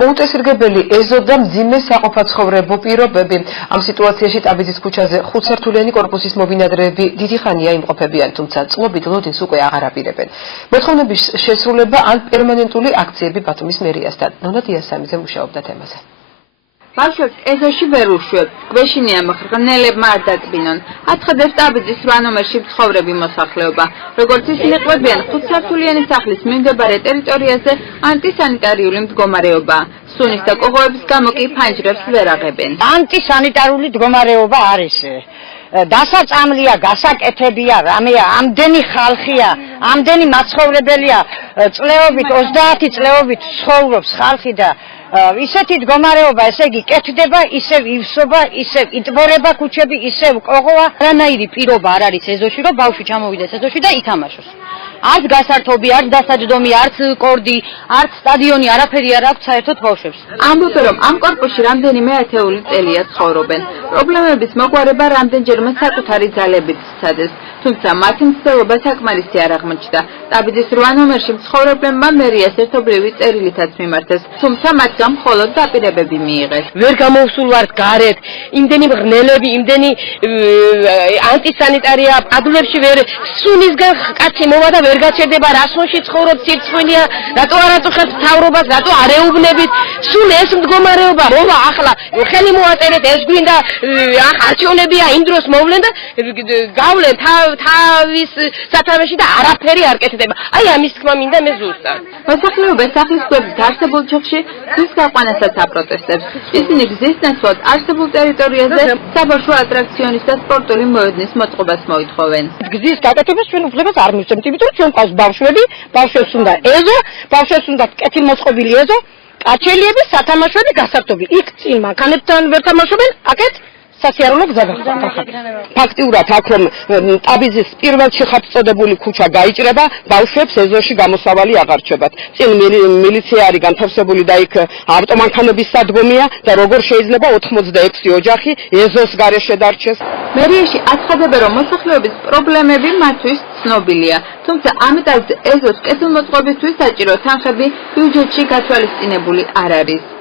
მოუთესრიგებელი ეზო და მძიმე საყოფაცხოვრებო პირობები. Ამ სიტუაციაში ტაბიძის ქუჩაზე 5 სართულიანი კორპუსის მობინადრეები დიდი ხანია იმყოფებიან, თუმცა წყობით ლოდინს უკვე აღარ აპირებენ. მოთხოვნების შესრულება ან პერმანენტული აქციები ბათუმის მერიასთან. ნონა დიასამიძე მუშაობდა თემაზე. ბავშვებს ეზოში ვერ უშვებთ, გვეშინია მღრღნელებმა არ დაკბინონ. აცხადებს ტაბიძის 8 ნომერში მცხოვრები მოსახლეობა. როგორც ისინი ყვებიან, 5 სართულიანი სახლის მიმდებარე ტერიტორიაზე ანტისანიტარიული მდგომარეობა. სუნის და კოღოების გამო კი ფანჯრებს ვერ აღებენ. ანტისანიტარული მდგომარეობა არის. დასაწამლია, გასაკეთებია, რამეა, ამდენი ხალხია, ამდენი მაცხოვრებელია, წლეობით 30 წლეობით ცხოვრობს ხალხი და ისეთი მდგომარეობა, ესე იგი, კეთდება, ისევ ივსობა, ისევ იტბორება ქუჩები, ისევ კოღოა. არანაირი პირობა არ არის ეზოში, რომ ბავშვი ჩამოვიდეს ეზოში და ითამაშოს. არც გასართობი, არც დასაჯდომი, არც კორდი, არც სტადიონი, არაფერი არ აქვს საერთოდ ბავშვებს. ამბობენ, რომ ამ კორპუსში რამდენიმე ათეული წელია ცხოვრობენ. პრობლემების მოგვარება რამდენჯერმე საკუთარი ძალებით სცადეს, თუმცა მათი მცდელობა საკმარისი არ აღმოჩნდა. ტაბიძის 8 ნომერში მცხოვრებლებმა მერიას ერთობლივი წერილითაც მიმართეს, თუმცა მათგან მხოლოდ დაპირებები მიიღეს. ვერ გამოვსულ ვართ გარეთ, იმდენი მღრღნელები, იმდენი ანტისანიტარია, პადლებში ვერ სუნისგან კაცი მოვა და ვერ გაჩერდება, რასონში ცხოვრობ, სირცხვილია, რატო არ აწუხებთ მთავრობას, რატო არ ეუბნებით, სულ ეს მდგომარეობა მოვა ახლა, ხელი მოაწერეთ, ეს გვინდა არჩევნებია, იმ დროს მოვლენ და გავლენ თავის სათავეში და არაფერი არ კეთდება. აი ამის თქმა მინდა მე ზუსტად. მოსახლეობა სახლის გვერდით არსებულ ჩოხში გზის გაყვანასაც აპროტესტებს. ისინი გზის ნაცვლად არსებულ ტერიტორიაზე საბავშვო ატრაქციონის და სპორტული მოედნის მოწყობას მოითხოვენ. გზის გაკეთებას ჩვენ უფლებას არ მივცემთ, იმიტომ რომ ჩვენ ყავს ბავშვები, ბავშვებს უნდა ეზო, ბავშვებს უნდა კეთილმოწყობილი ეზო, კაჩელიები, სათამაშოები, გასართობი. იქ წინ მანქანებთან ვერ თამაშობენ, აქეთ სასიარულო გზა გახსოვთ. ფაქტიურად აქ რომ ტაბიძის პირველ შეხვედრებული ქუჩა გაიჭრება, ბავშვებს ეზოში გამოსავალი აღარ რჩებათ. წინ მილიცია არის განთავსებული და იქ ავტომანქანების სადგომია და როგორ შეიძლება 86 ოჯახი ეზოს გარეშე დარჩეს. მერიაში აცხადებენ, რომ მოსახლეობის პრობლემები მათთვის ცნობილია, თუმცა ამ ეტაპზე ეზოს კეთილმოწყობისთვის საჭირო თანხები ბიუჯეტში გათვალისწინებული არ არის.